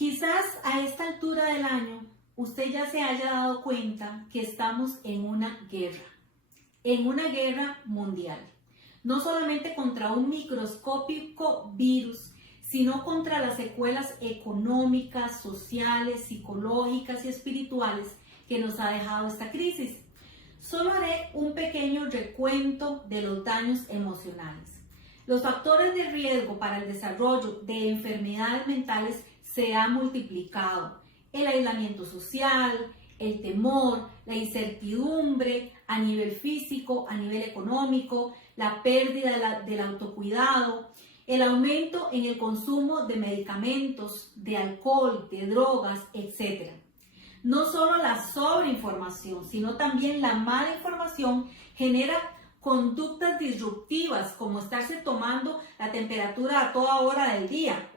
Quizás a esta altura del año usted ya se haya dado cuenta que estamos en una guerra mundial. No solamente contra un microscópico virus, sino contra las secuelas económicas, sociales, psicológicas y espirituales que nos ha dejado esta crisis. Solo haré un pequeño recuento de los daños emocionales. Los factores de riesgo para el desarrollo de enfermedades mentales se han multiplicado. El aislamiento social, el temor, la incertidumbre a nivel físico, a nivel económico, la pérdida del autocuidado, el aumento en el consumo de medicamentos, de alcohol, de drogas, etc. No solo la sobreinformación, sino también la mala información genera conductas disruptivas, como estarse tomando la temperatura a toda hora del día,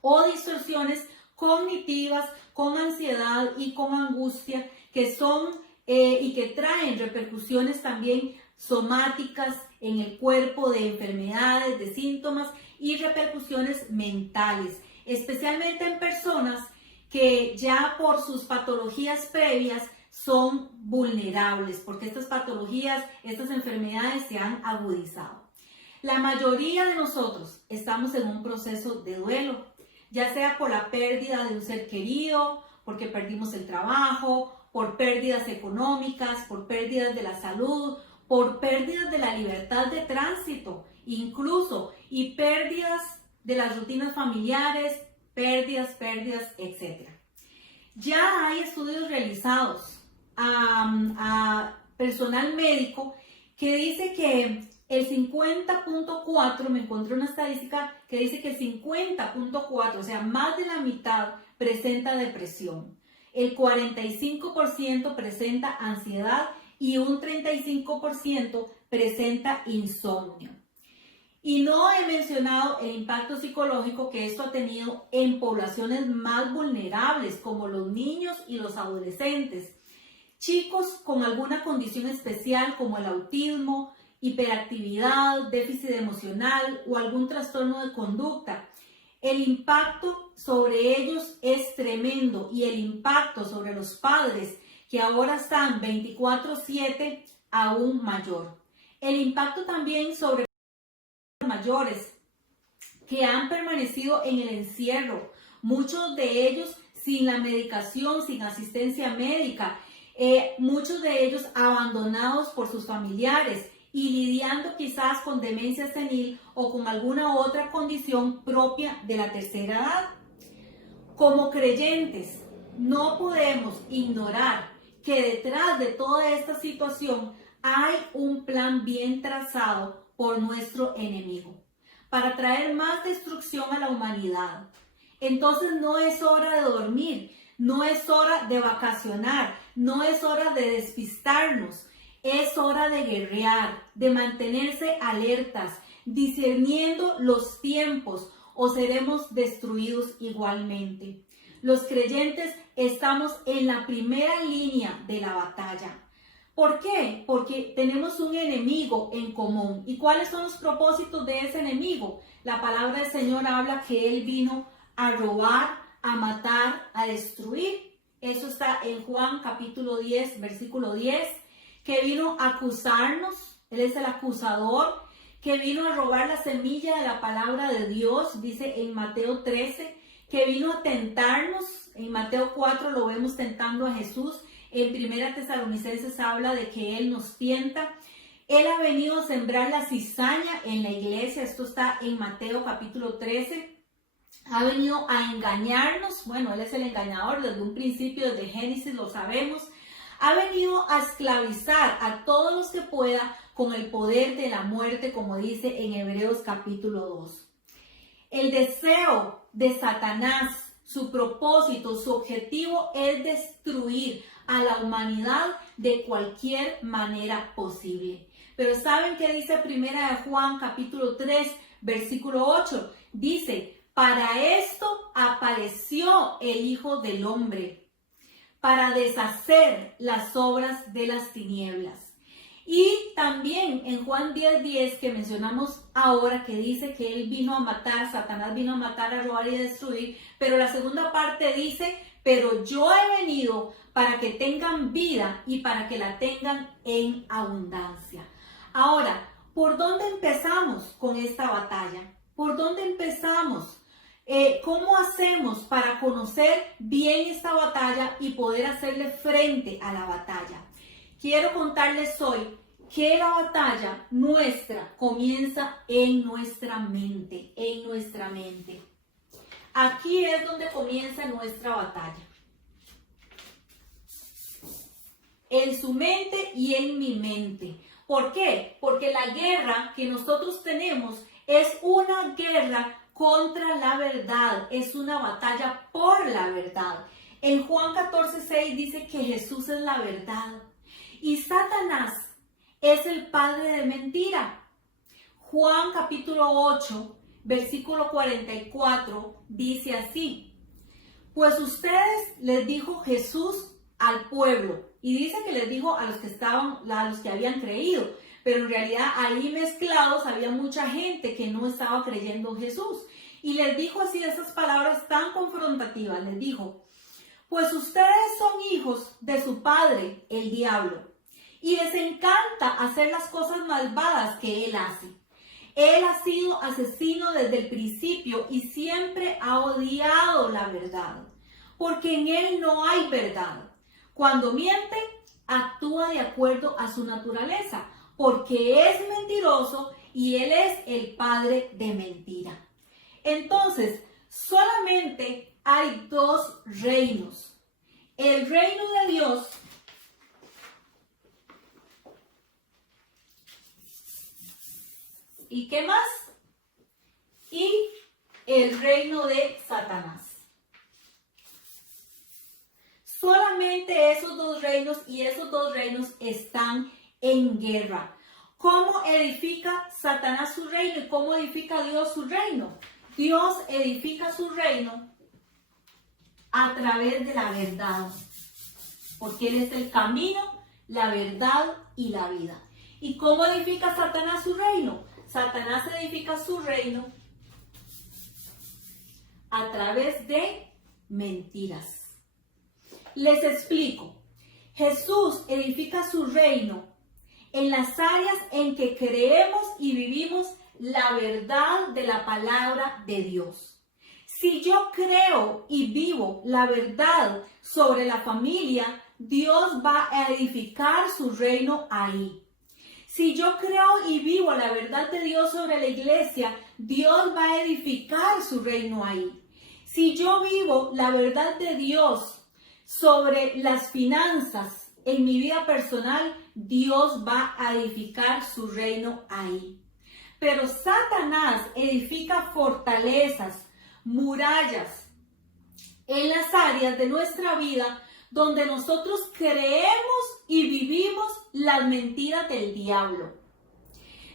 o distorsiones cognitivas con ansiedad y con angustia que son y que traen repercusiones también somáticas en el cuerpo, de enfermedades, de síntomas y repercusiones mentales, especialmente en personas que ya por sus patologías previas son vulnerables, porque estas patologías, estas enfermedades se han agudizado. La mayoría de nosotros estamos en un proceso de duelo, ya sea por la pérdida de un ser querido, porque perdimos el trabajo, por pérdidas económicas, por pérdidas de la salud, por pérdidas de la libertad de tránsito, incluso, y pérdidas de las rutinas familiares, pérdidas, etc. Ya hay estudios realizados a personal médico que dice que el 50.4, me encontré una estadística que dice que el 50.4, o sea, más de la mitad presenta depresión, el 45% presenta ansiedad y un 35% presenta insomnio. Y no he mencionado el impacto psicológico que esto ha tenido en poblaciones más vulnerables, como los niños y los adolescentes, chicos con alguna condición especial como el autismo, hiperactividad, déficit emocional o algún trastorno de conducta. El impacto sobre ellos es tremendo, y el impacto sobre los padres, que ahora están 24/7, aún mayor. El impacto también sobre mayores que han permanecido en el encierro, muchos de ellos sin la medicación, sin asistencia médica, muchos de ellos abandonados por sus familiares y lidiando quizás con demencia senil o con alguna otra condición propia de la tercera edad. Como creyentes, no podemos ignorar que detrás de toda esta situación hay un plan bien trazado por nuestro enemigo para traer más destrucción a la humanidad. Entonces no es hora de dormir, no es hora de vacacionar, no es hora de despistarnos, es hora de guerrear, de mantenerse alertas, discerniendo los tiempos, o seremos destruidos igualmente. Los creyentes estamos en la primera línea de la batalla. ¿Por qué? Porque tenemos un enemigo en común. ¿Y cuáles son los propósitos de ese enemigo? La palabra del Señor habla que Él vino a robar, a matar, a destruir. Eso está en Juan capítulo 10, versículo 10, que vino a acusarnos. Él es el acusador, que vino a robar la semilla de la palabra de Dios, dice en Mateo 13, que vino a tentarnos. En Mateo 4 lo vemos tentando a Jesús. En Primera Tesalonicenses habla de que Él nos tienta. Él ha venido a sembrar la cizaña en la iglesia. Esto está en Mateo capítulo 13. Ha venido a engañarnos. Bueno, Él es el engañador desde un principio, desde Génesis lo sabemos. Ha venido a esclavizar a todos los que pueda con el poder de la muerte, como dice en Hebreos capítulo 2. El deseo de Satanás, su propósito, su objetivo es destruir a la humanidad de cualquier manera posible. Pero ¿saben qué dice Primera de Juan capítulo 3, versículo 8? Dice, para esto apareció el Hijo del Hombre, para deshacer las obras de las tinieblas. Y también en Juan 10:10 que mencionamos ahora, que dice que él vino a matar, Satanás vino a matar, a robar y a destruir, pero la segunda parte dice, pero yo he venido para que tengan vida y para que la tengan en abundancia. Ahora, ¿por dónde empezamos con esta batalla? ¿Por dónde empezamos? ¿Cómo hacemos para conocer bien esta batalla y poder hacerle frente a la batalla? Quiero contarles hoy que la batalla nuestra comienza en nuestra mente, Aquí es donde comienza nuestra batalla. En su mente y en mi mente. ¿Por qué? Porque la guerra que nosotros tenemos es una guerra contra la verdad, es una batalla por la verdad. En Juan 14:6 dice que Jesús es la verdad y Satanás es el padre de mentira. Juan capítulo 8, versículo 44 dice así: pues ustedes, les dijo Jesús al pueblo, y dice que les dijo a los que habían creído, pero en realidad ahí mezclados había mucha gente que no estaba creyendo en Jesús. Y les dijo así esas palabras tan confrontativas, les dijo: pues ustedes son hijos de su padre, el diablo, y les encanta hacer las cosas malvadas que él hace. Él ha sido asesino desde el principio y siempre ha odiado la verdad, porque en él no hay verdad. Cuando miente, actúa de acuerdo a su naturaleza, porque es mentiroso y él es el padre de mentira. Entonces, solamente hay dos reinos: el reino de Dios y ¿qué más? Y el reino de Satanás. Solamente esos dos reinos, y esos dos reinos están en guerra. ¿Cómo edifica Satanás su reino y cómo edifica Dios su reino? Dios edifica su reino a través de la verdad, porque Él es el camino, la verdad y la vida. ¿Y cómo edifica Satanás su reino? Satanás edifica su reino a través de mentiras. Les explico. Jesús edifica su reino en las áreas en que creemos y vivimos la verdad de la palabra de Dios. Si yo creo y vivo la verdad sobre la familia, Dios va a edificar su reino ahí. Si yo creo y vivo la verdad de Dios sobre la iglesia, Dios va a edificar su reino ahí. Si yo vivo la verdad de Dios sobre las finanzas en mi vida personal, Dios va a edificar su reino ahí. Pero Satanás edifica fortalezas, murallas en las áreas de nuestra vida donde nosotros creemos y vivimos las mentiras del diablo.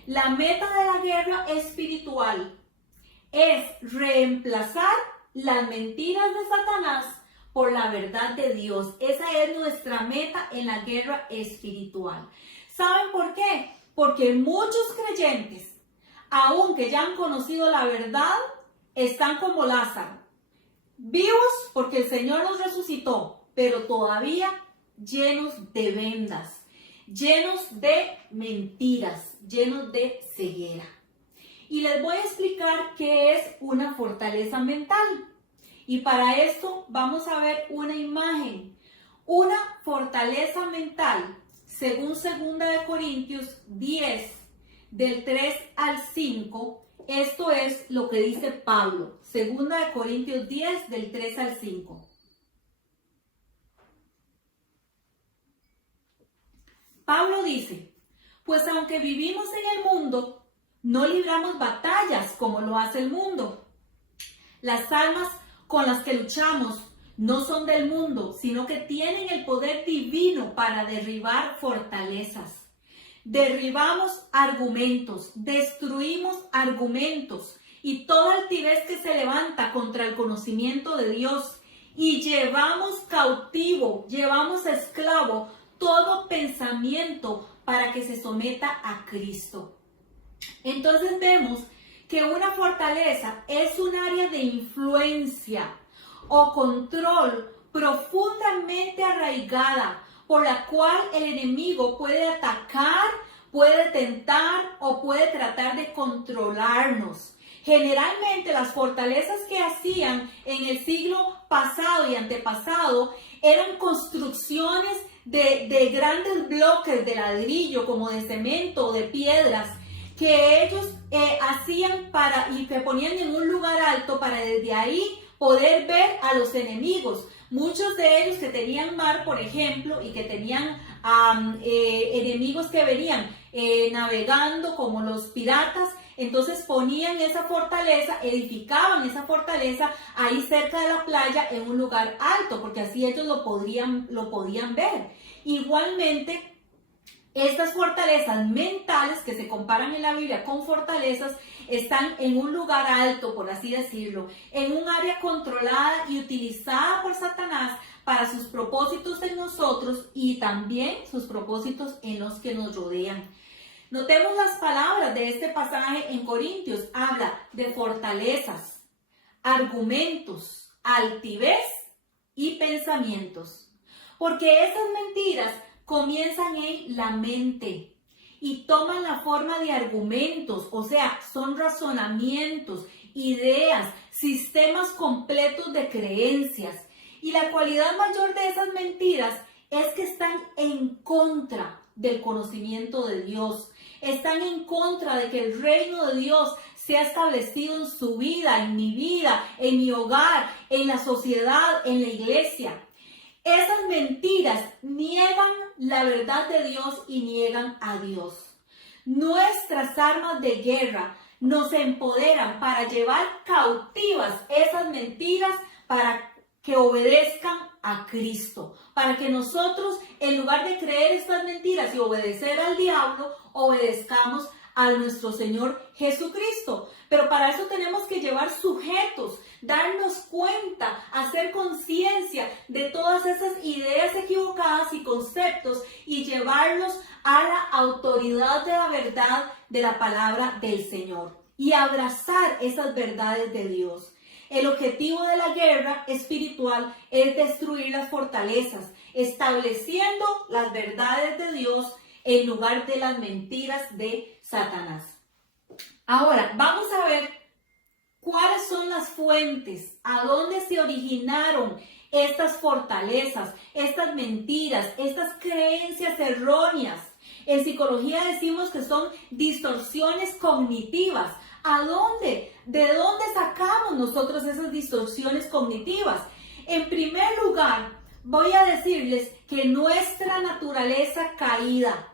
La meta de la guerra espiritual es reemplazar las mentiras de Satanás por la verdad de Dios. Esa es nuestra meta en la guerra espiritual. ¿Saben por qué? Porque muchos creyentes, aunque ya han conocido la verdad, están como Lázaro, vivos porque el Señor los resucitó, pero todavía llenos de vendas, llenos de mentiras, llenos de ceguera. Y les voy a explicar qué es una fortaleza mental. Y para esto vamos a ver una imagen. Una fortaleza mental, según 2 Corintios 10, del 3 al 5, esto es lo que dice Pablo. 2 Corintios 10, del 3 al 5. Pablo dice: pues aunque vivimos en el mundo, no libramos batallas como lo hace el mundo. Las armas con las que luchamos no son del mundo, sino que tienen el poder divino para derribar fortalezas. Derribamos argumentos, destruimos argumentos y toda altivez que se levanta contra el conocimiento de Dios, y llevamos cautivo, llevamos esclavo todo pensamiento para que se someta a Cristo. Entonces vemos que una fortaleza es un área de influencia o control profundamente arraigada por la cual el enemigo puede atacar, puede tentar o puede tratar de controlarnos. Generalmente las fortalezas que hacían en el siglo pasado y antepasado eran construcciones de grandes bloques de ladrillo, como de cemento o de piedras, que ellos hacían y que ponían en un lugar alto para desde ahí poder ver a los enemigos. Muchos de ellos que tenían mar, por ejemplo, y que tenían enemigos que venían navegando como los piratas, entonces ponían esa fortaleza, edificaban esa fortaleza ahí cerca de la playa en un lugar alto, porque así ellos lo podían ver. Igualmente, estas fortalezas mentales que se comparan en la Biblia con fortalezas están en un lugar alto, por así decirlo, en un área controlada y utilizada por Satanás para sus propósitos en nosotros y también sus propósitos en los que nos rodean. Notemos las palabras de este pasaje en Corintios. Habla de fortalezas, argumentos, altivez y pensamientos. Porque esas mentiras comienzan en la mente y toman la forma de argumentos, o sea, son razonamientos, ideas, sistemas completos de creencias. Y la cualidad mayor de esas mentiras es que están en contra del conocimiento de Dios. Están en contra de que el reino de Dios sea establecido en su vida, en mi hogar, en la sociedad, en la iglesia. Esas mentiras niegan la verdad de Dios y niegan a Dios. Nuestras armas de guerra nos empoderan para llevar cautivas esas mentiras para que obedezcan a Cristo, para que nosotros, en lugar de creer estas mentiras y obedecer al diablo, obedezcamos a nuestro Señor Jesucristo. Pero para eso tenemos que llevar sujetos, darnos cuenta, hacer conciencia de todas esas ideas equivocadas y conceptos y llevarlos a la autoridad de la verdad de la palabra del Señor y abrazar esas verdades de Dios. El objetivo de la guerra espiritual es destruir las fortalezas, estableciendo las verdades de Dios en lugar de las mentiras de Satanás. Ahora, vamos a ver cuáles son las fuentes, a dónde se originaron estas fortalezas, estas mentiras, estas creencias erróneas. En psicología decimos que son distorsiones cognitivas. ¿A dónde? ¿De dónde sacamos nosotros esas distorsiones cognitivas? En primer lugar, voy a decirles que nuestra naturaleza caída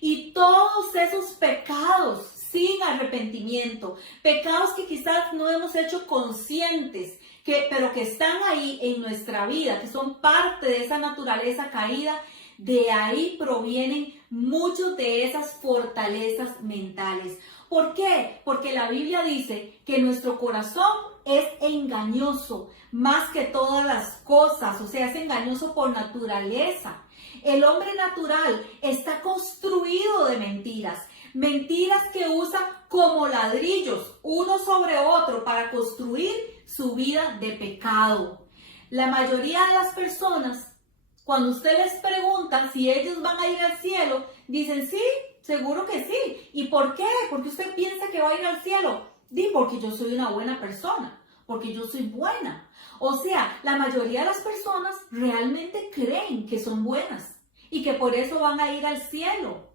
y todos esos pecados sin arrepentimiento, pecados que quizás no hemos hecho conscientes, pero que están ahí en nuestra vida, que son parte de esa naturaleza caída, de ahí provienen muchas de esas fortalezas mentales. ¿Por qué? Porque la Biblia dice que nuestro corazón es engañoso más que todas las cosas, o sea, es engañoso por naturaleza. El hombre natural está construido de mentiras, mentiras que usa como ladrillos, uno sobre otro, para construir su vida de pecado. La mayoría de las personas, cuando usted les pregunta si ellos van a ir al cielo, dicen sí, seguro que sí. ¿Y por qué? ¿Porque usted piensa que va a ir al cielo? Porque yo soy una buena persona, porque yo soy buena. O sea, la mayoría de las personas realmente creen que son buenas y que por eso van a ir al cielo.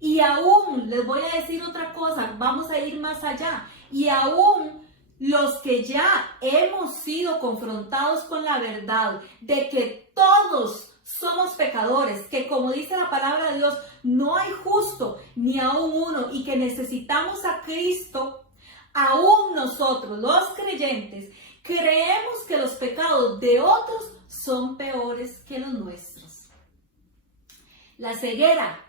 Y aún, les voy a decir otra cosa, vamos a ir más allá. Y aún los que ya hemos sido confrontados con la verdad de que todos somos pecadores, que como dice la palabra de Dios, no hay justo ni aún uno y que necesitamos a Cristo, aún nosotros, los creyentes, creemos que los pecados de otros son peores que los nuestros. La ceguera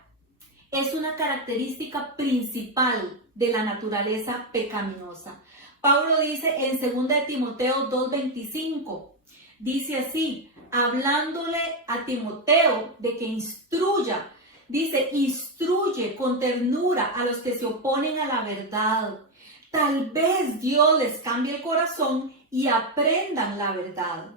es una característica principal de la naturaleza pecaminosa. Pablo dice en 2 Timoteo 2:25, dice así, hablándole a Timoteo de que instruya Dice, instruye con ternura a los que se oponen a la verdad. Tal vez Dios les cambie el corazón y aprendan la verdad.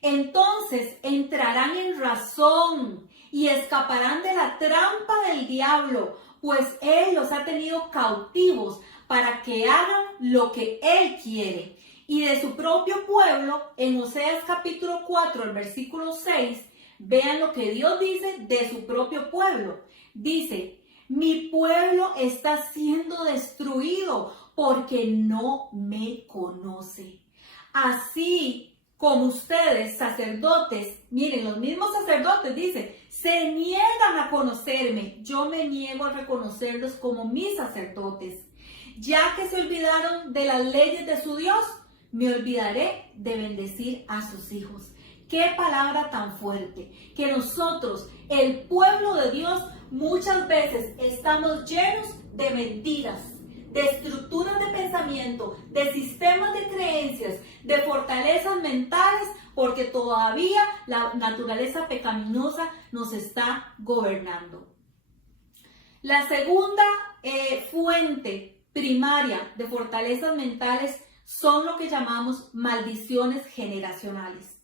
Entonces entrarán en razón y escaparán de la trampa del diablo, pues Él los ha tenido cautivos para que hagan lo que Él quiere. Y de su propio pueblo, en Oseas capítulo 4, el versículo 6, vean lo que Dios dice de su propio pueblo. Dice, mi pueblo está siendo destruido porque no me conoce. Así como ustedes, sacerdotes, miren, los mismos sacerdotes, dice, se niegan a conocerme. Yo me niego a reconocerlos como mis sacerdotes. Ya que se olvidaron de las leyes de su Dios, me olvidaré de bendecir a sus hijos. Qué palabra tan fuerte, que nosotros, el pueblo de Dios, muchas veces estamos llenos de mentiras, de estructuras de pensamiento, de sistemas de creencias, de fortalezas mentales, porque todavía la naturaleza pecaminosa nos está gobernando. La segunda fuente primaria de fortalezas mentales son lo que llamamos maldiciones generacionales.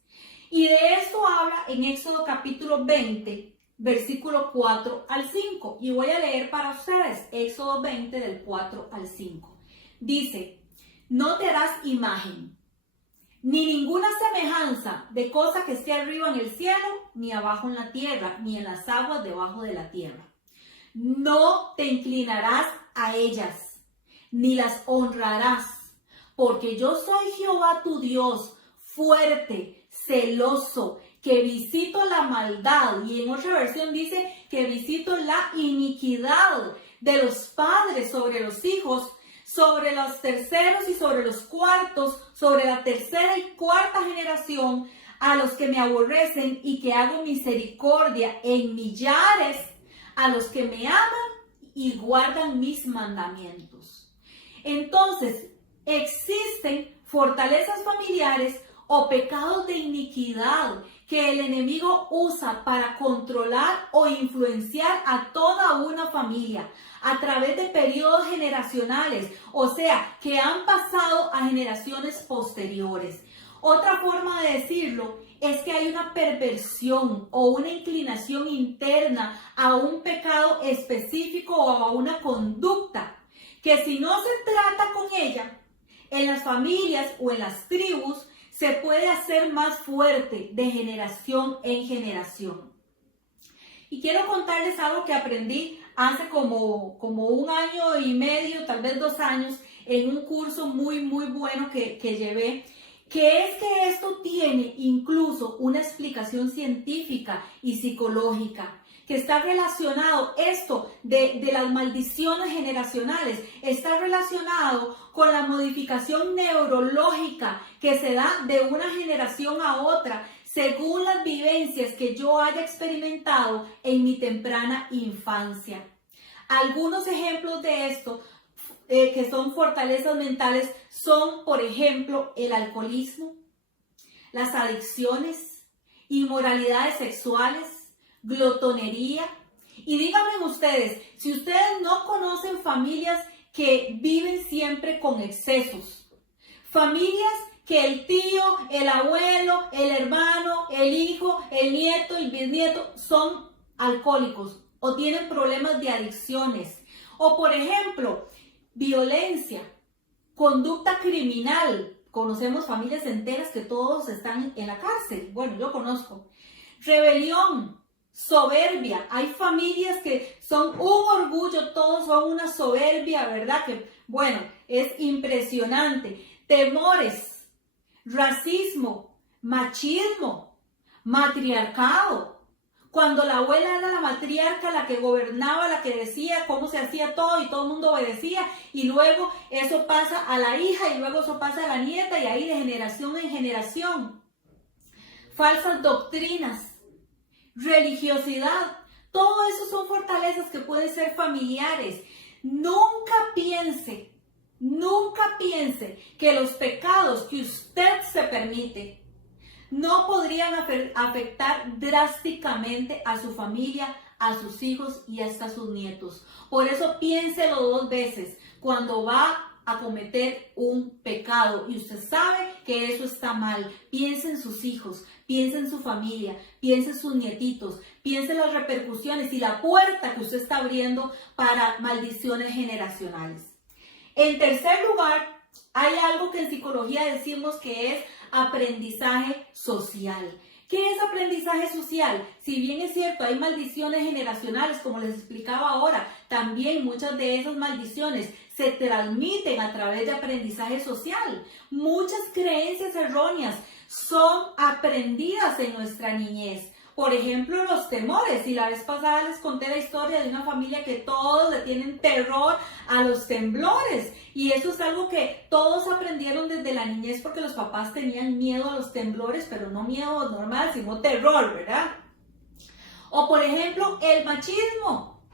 Y de esto habla en Éxodo capítulo 20, versículo 4 al 5. Y voy a leer para ustedes Éxodo 20 del 4 al 5. Dice, no te harás imagen, ni ninguna semejanza de cosa que esté arriba en el cielo, ni abajo en la tierra, ni en las aguas debajo de la tierra. No te inclinarás a ellas, ni las honrarás, porque yo soy Jehová tu Dios, fuerte, celoso, que visito la maldad. Y en otra versión dice que visito la iniquidad de los padres sobre los hijos, sobre los terceros y sobre los cuartos, sobre la tercera y cuarta generación, a los que me aborrecen, y que hago misericordia en millares a los que me aman y guardan mis mandamientos. Entonces, existen fortalezas familiares o pecados de iniquidad que el enemigo usa para controlar o influenciar a toda una familia a través de periodos generacionales, o sea, que han pasado a generaciones posteriores. Otra forma de decirlo es que hay una perversión o una inclinación interna a un pecado específico o a una conducta que, si no se trata con ella, en las familias o en las tribus, se puede hacer más fuerte de generación en generación. Y quiero contarles algo que aprendí hace como 1 año y medio, tal vez 2 años, en un curso muy bueno que llevé, que es que esto tiene incluso una explicación científica y psicológica, que está relacionado, esto de las maldiciones generacionales, está relacionado con la modificación neurológica que se da de una generación a otra, según las vivencias que yo haya experimentado en mi temprana infancia. Algunos ejemplos de esto, que son fortalezas mentales, son, por ejemplo, el alcoholismo, las adicciones, inmoralidades sexuales, glotonería. Y díganme ustedes, si ustedes no conocen familias que viven siempre con excesos, familias que el tío, el abuelo, el hermano, el hijo, el nieto, el bisnieto son alcohólicos o tienen problemas de adicciones, o por ejemplo, violencia, conducta criminal. Conocemos familias enteras que todos están en la cárcel. Bueno, yo conozco. Rebelión, soberbia. Hay familias que son un orgullo, todos son una soberbia, ¿verdad? Que, bueno, es impresionante. Temores, racismo, machismo, matriarcado. Cuando la abuela era la matriarca, la que gobernaba, la que decía cómo se hacía todo y todo el mundo obedecía, y luego eso pasa a la hija y luego eso pasa a la nieta, y ahí de generación en generación. Falsas doctrinas, religiosidad, todo eso son fortalezas que pueden ser familiares. Nunca piense que los pecados que usted se permite no podrían afectar drásticamente a su familia a sus hijos y hasta a sus nietos. Por eso piénselo 2 veces cuando va a cometer un pecado y usted sabe que eso está mal. Piense en sus hijos, piense en su familia, piense en sus nietitos, piense en las repercusiones y la puerta que usted está abriendo para maldiciones generacionales. En tercer lugar, hay algo que en psicología decimos que es aprendizaje social. ¿Qué es aprendizaje social? Si bien es cierto, hay maldiciones generacionales, como les explicaba ahora, también muchas de esas maldiciones se transmiten a través de aprendizaje social. Muchas creencias erróneas son aprendidas en nuestra niñez. Por ejemplo, los temores. Y la vez pasada les conté la historia de una familia que todos le tienen terror a los temblores. Y eso es algo que todos aprendieron desde la niñez porque los papás tenían miedo a los temblores, pero no miedo normal, sino terror, ¿verdad? O por ejemplo, el machismo.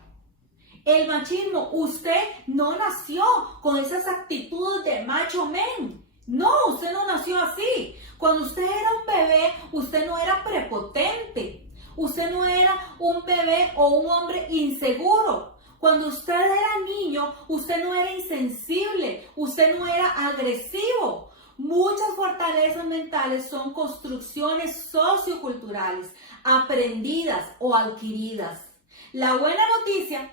El machismo, usted no nació con esas actitudes de macho men. No, usted no nació así. Cuando usted era un bebé, usted no era prepotente. Usted no era un bebé o un hombre inseguro. Cuando usted era niño, usted no era insensible. Usted no era agresivo. Muchas fortalezas mentales son construcciones socioculturales, aprendidas o adquiridas. La buena noticia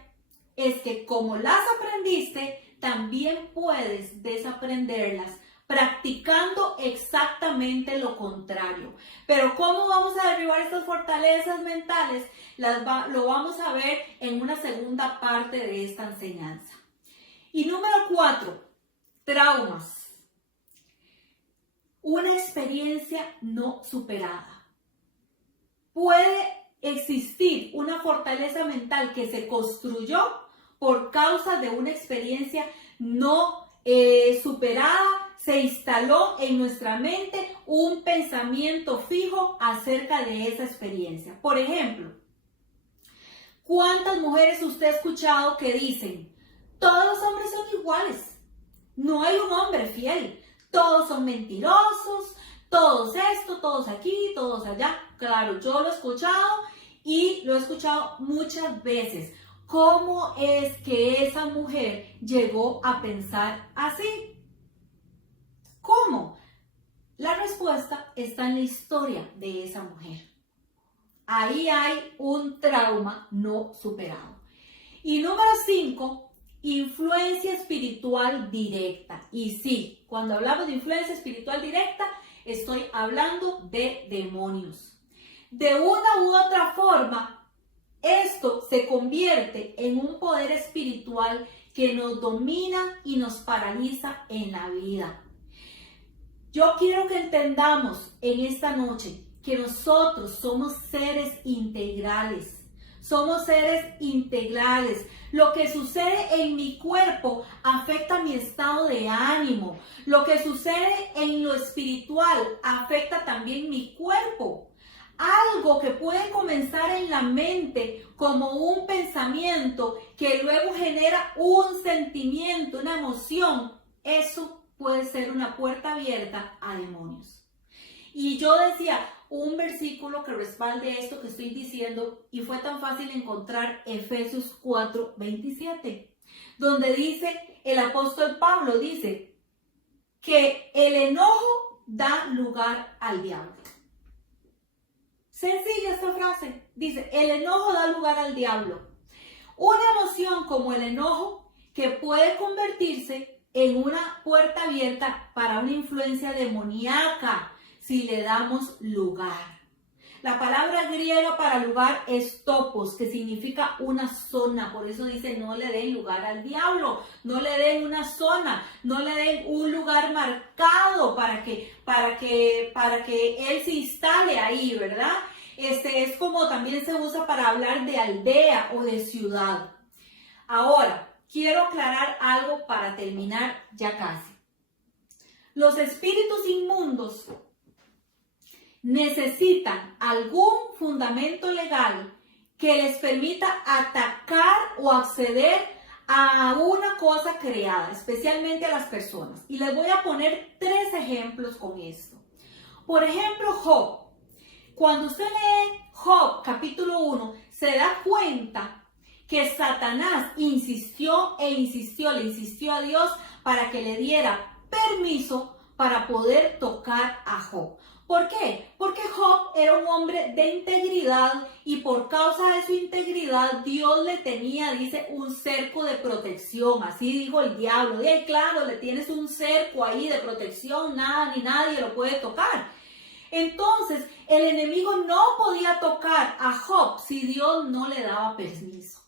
es que como las aprendiste, también puedes desaprenderlas practicando exactamente lo contrario. Pero ¿cómo vamos a derribar estas fortalezas mentales? Lo vamos a ver en una segunda parte de esta enseñanza. Y número 4, traumas. Una experiencia no superada. Puede existir una fortaleza mental que se construyó por causa de una experiencia no superada. Se instaló en nuestra mente un pensamiento fijo acerca de esa experiencia. Por ejemplo, ¿cuántas mujeres usted ha escuchado que dicen, todos los hombres son iguales, no hay un hombre fiel, todos son mentirosos, todos esto, todos aquí, todos allá? Claro, yo lo he escuchado y lo he escuchado muchas veces. ¿Cómo es que esa mujer llegó a pensar así? ¿Cómo? La respuesta está en la historia de esa mujer. Ahí hay un trauma no superado. Y número 5, influencia espiritual directa. Y sí, cuando hablamos de influencia espiritual directa, estoy hablando de demonios. De una u otra forma, esto se convierte en un poder espiritual que nos domina y nos paraliza en la vida. Yo quiero que entendamos en esta noche que nosotros somos seres integrales. Somos seres integrales. Lo que sucede en mi cuerpo afecta mi estado de ánimo. Lo que sucede en lo espiritual afecta también mi cuerpo. Algo que puede comenzar en la mente como un pensamiento que luego genera un sentimiento, una emoción, eso puede ser una puerta abierta a demonios. Y yo decía un versículo que respalde esto que estoy diciendo y fue tan fácil encontrar Efesios 4:27, donde dice el apóstol Pablo, dice que el enojo da lugar al diablo. Sencilla esta frase, dice el enojo da lugar al diablo. Una emoción como el enojo que puede convertirse en una puerta abierta para una influencia demoníaca si le damos lugar. La palabra griega para lugar es topos, que significa una zona. Por eso dice no le den lugar al diablo, no le den una zona, no le den un lugar marcado para que él se instale ahí, ¿verdad? Es como también se usa para hablar de aldea o de ciudad. Ahora, quiero aclarar algo para terminar ya casi. Los espíritus inmundos necesitan algún fundamento legal que les permita atacar o acceder a una cosa creada, especialmente a las personas. Y les voy a poner 3 ejemplos con esto. Por ejemplo, Job. Cuando usted lee Job capítulo 1, se da cuenta que Satanás insistió le insistió a Dios para que le diera permiso para poder tocar a Job. ¿Por qué? Porque Job era un hombre de integridad y por causa de su integridad Dios le tenía, dice, un cerco de protección. Así dijo el diablo. Y claro, le tienes un cerco ahí de protección, nada ni nadie lo puede tocar. Entonces, el enemigo no podía tocar a Job si Dios no le daba permiso.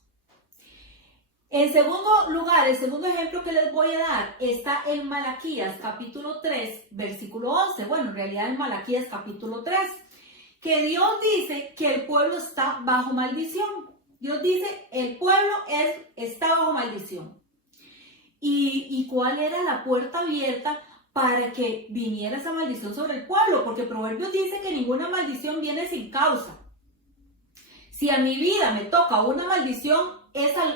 En segundo lugar, el segundo ejemplo que les voy a dar está en Malaquías capítulo 3, versículo 11. Bueno, en realidad en Malaquías capítulo 3, que Dios dice que el pueblo está bajo maldición. Dios dice, el pueblo está bajo maldición. ¿Y cuál era la puerta abierta para que viniera esa maldición sobre el pueblo? Porque Proverbios dice que ninguna maldición viene sin causa. Si a mi vida me toca una maldición,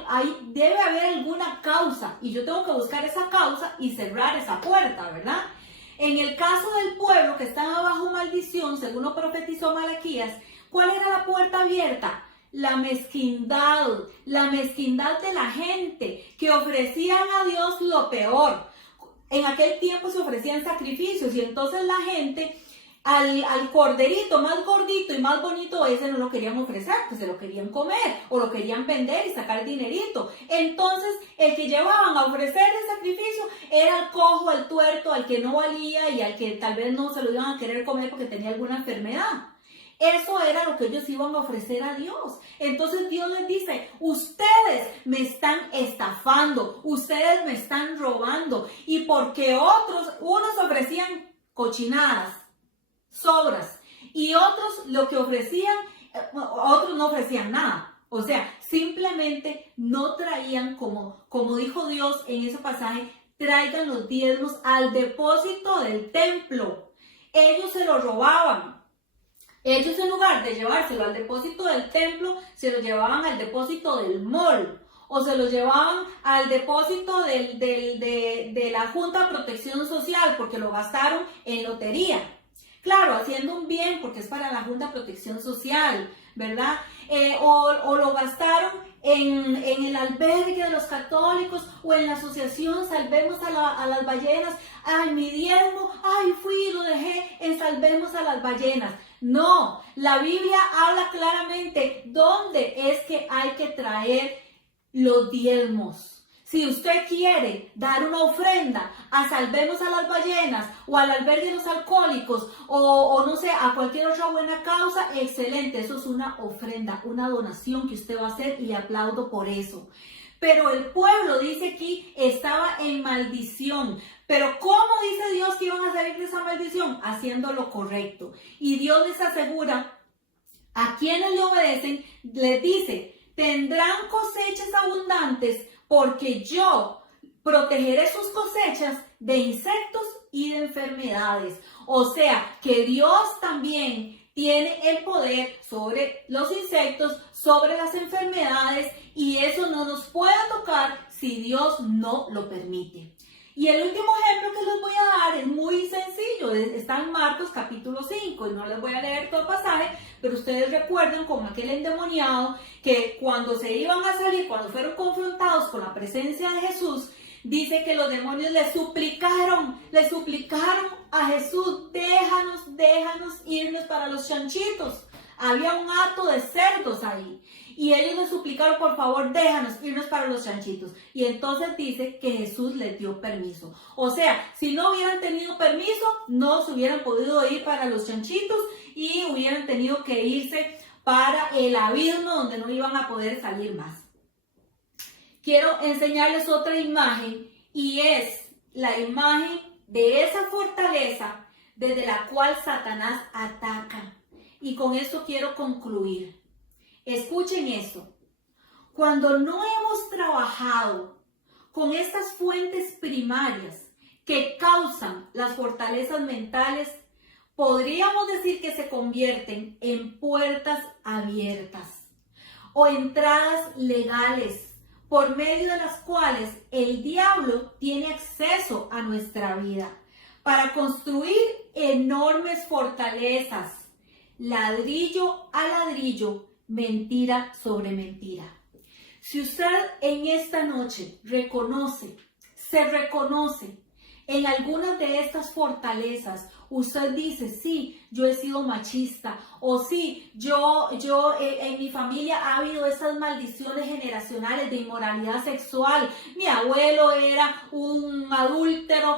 ahí debe haber alguna causa y yo tengo que buscar esa causa y cerrar esa puerta, ¿verdad? En el caso del pueblo que estaba bajo maldición, según lo profetizó Malaquías, ¿cuál era la puerta abierta? La mezquindad de la gente que ofrecían a Dios lo peor. En aquel tiempo se ofrecían sacrificios y entonces la gente al corderito más gordito y más bonito, ese no lo querían ofrecer, pues se lo querían comer o lo querían vender y sacar dinerito. Entonces el que llevaban a ofrecer el sacrificio era el cojo, el tuerto, al que no valía y al que tal vez no se lo iban a querer comer porque tenía alguna enfermedad. Eso era lo que ellos iban a ofrecer a Dios. Entonces Dios les dice, ustedes me están estafando, ustedes me están robando. Y porque unos ofrecían cochinadas, sobras, y otros lo que ofrecían, otros no ofrecían nada. O sea, simplemente no traían, como dijo Dios en ese pasaje, traigan los diezmos al depósito del templo. Ellos se lo robaban. Ellos en lugar de llevárselo al depósito del templo, se lo llevaban al depósito del mall. O se lo llevaban al depósito de la Junta de Protección Social porque lo gastaron en lotería. Claro, haciendo un bien porque es para la Junta de Protección Social, ¿verdad? O lo gastaron en el albergue de los católicos o en la asociación Salvemos a las Ballenas. Ay, mi diezmo, ay, fui y lo dejé en Salvemos a las Ballenas. No, la Biblia habla claramente dónde es que hay que traer los diezmos. Si usted quiere dar una ofrenda a Salvemos a las Ballenas o al albergue de los alcohólicos o no sé, a cualquier otra buena causa, excelente, eso es una ofrenda, una donación que usted va a hacer y le aplaudo por eso. Pero el pueblo, dice aquí, estaba en maldición. Pero ¿cómo dice Dios que iban a salir de esa maldición? Haciendo lo correcto. Y Dios les asegura, a quienes le obedecen, les dice, tendrán cosechas abundantes porque yo protegeré sus cosechas de insectos y de enfermedades. O sea, que Dios también tiene el poder sobre los insectos, sobre las enfermedades, y eso no nos puede tocar si Dios no lo permite. Y el último ejemplo que les voy a dar es muy sencillo, está en Marcos capítulo 5, y no les voy a leer todo el pasaje, pero ustedes recuerdan con aquel endemoniado que cuando se iban a salir, cuando fueron confrontados con la presencia de Jesús, dice que los demonios le suplicaron a Jesús, déjanos irnos para los chanchitos. Había un hato de cerdos ahí. Y ellos le suplicaron, por favor, déjanos irnos para los chanchitos. Y entonces dice que Jesús les dio permiso. O sea, si no hubieran tenido permiso, no se hubieran podido ir para los chanchitos y hubieran tenido que irse para el abismo donde no iban a poder salir más. Quiero enseñarles otra imagen y es la imagen de esa fortaleza desde la cual Satanás ataca. Y con esto quiero concluir. Escuchen esto. Cuando no hemos trabajado con estas fuentes primarias que causan las fortalezas mentales, podríamos decir que se convierten en puertas abiertas o entradas legales por medio de las cuales el diablo tiene acceso a nuestra vida para construir enormes fortalezas ladrillo a ladrillo, mentira sobre mentira. Si usted en esta noche se reconoce en algunas de estas fortalezas, usted dice, sí, yo he sido machista, o sí, en mi familia ha habido esas maldiciones generacionales de inmoralidad sexual, mi abuelo era un adúltero,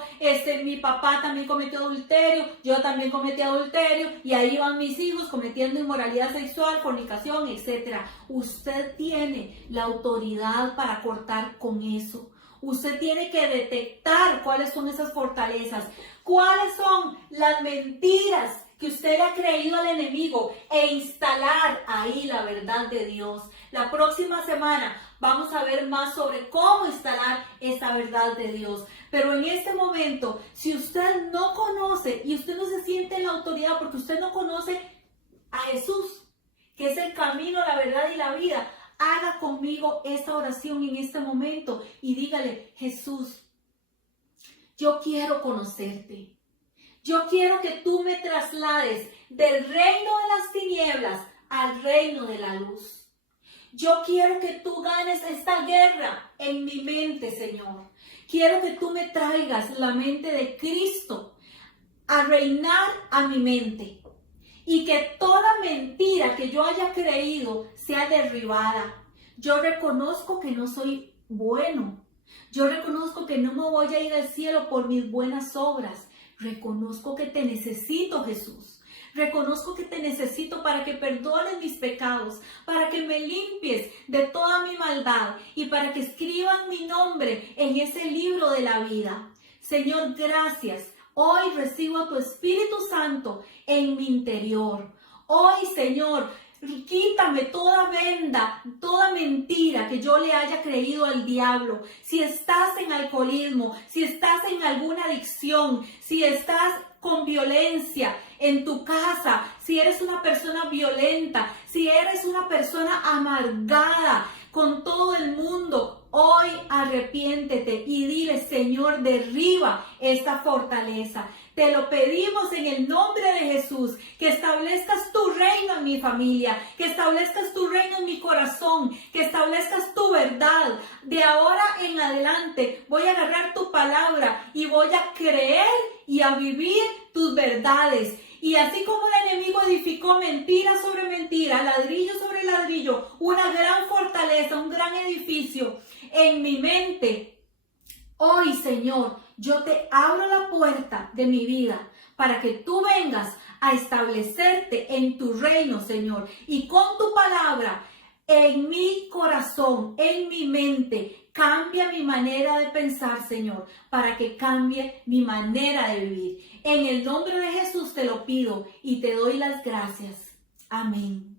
mi papá también cometió adulterio, yo también cometí adulterio, y ahí van mis hijos cometiendo inmoralidad sexual, fornicación, etc. Usted tiene la autoridad para cortar con eso. Usted tiene que detectar cuáles son esas fortalezas, cuáles son las mentiras que usted le ha creído al enemigo e instalar ahí la verdad de Dios. La próxima semana vamos a ver más sobre cómo instalar esa verdad de Dios. Pero en este momento, si usted no conoce y usted no se siente en la autoridad porque usted no conoce a Jesús, que es el camino, la verdad y la vida, haga conmigo esta oración en este momento y dígale, Jesús, yo quiero conocerte. Yo quiero que tú me traslades del reino de las tinieblas al reino de la luz. Yo quiero que tú ganes esta guerra en mi mente, Señor. Quiero que tú me traigas la mente de Cristo a reinar a mi mente. Y que toda mentira que yo haya creído sea derribada. Yo reconozco que no soy bueno. Yo reconozco que no me voy a ir al cielo por mis buenas obras. Reconozco que te necesito, Jesús. Reconozco que te necesito para que perdones mis pecados, para que me limpies de toda mi maldad y para que escriban mi nombre en ese libro de la vida. Señor, gracias. Hoy recibo a tu Espíritu Santo en mi interior. Hoy, Señor, quítame toda venda, toda mentira que yo le haya creído al diablo. Si estás en alcoholismo, si estás en alguna adicción, si estás con violencia en tu casa, si eres una persona violenta, si eres una persona amargada con todo el mundo, hoy arrepiéntete y dile, Señor, derriba esta fortaleza. Te lo pedimos en el nombre de Jesús, que establezcas tu reino en mi familia, que establezcas tu reino en mi corazón, que establezcas tu verdad. De ahora en adelante voy a agarrar tu palabra y voy a creer y a vivir tus verdades. Y así como el enemigo edificó mentira sobre mentira, ladrillo sobre ladrillo, una gran fortaleza, un gran edificio en mi mente, hoy, Señor, yo te abro la puerta de mi vida para que tú vengas a establecerte en tu reino, Señor, y con tu palabra en mi corazón, en mi mente, cambia mi manera de pensar, Señor, para que cambie mi manera de vivir. En el nombre de Jesús te lo pido y te doy las gracias. Amén.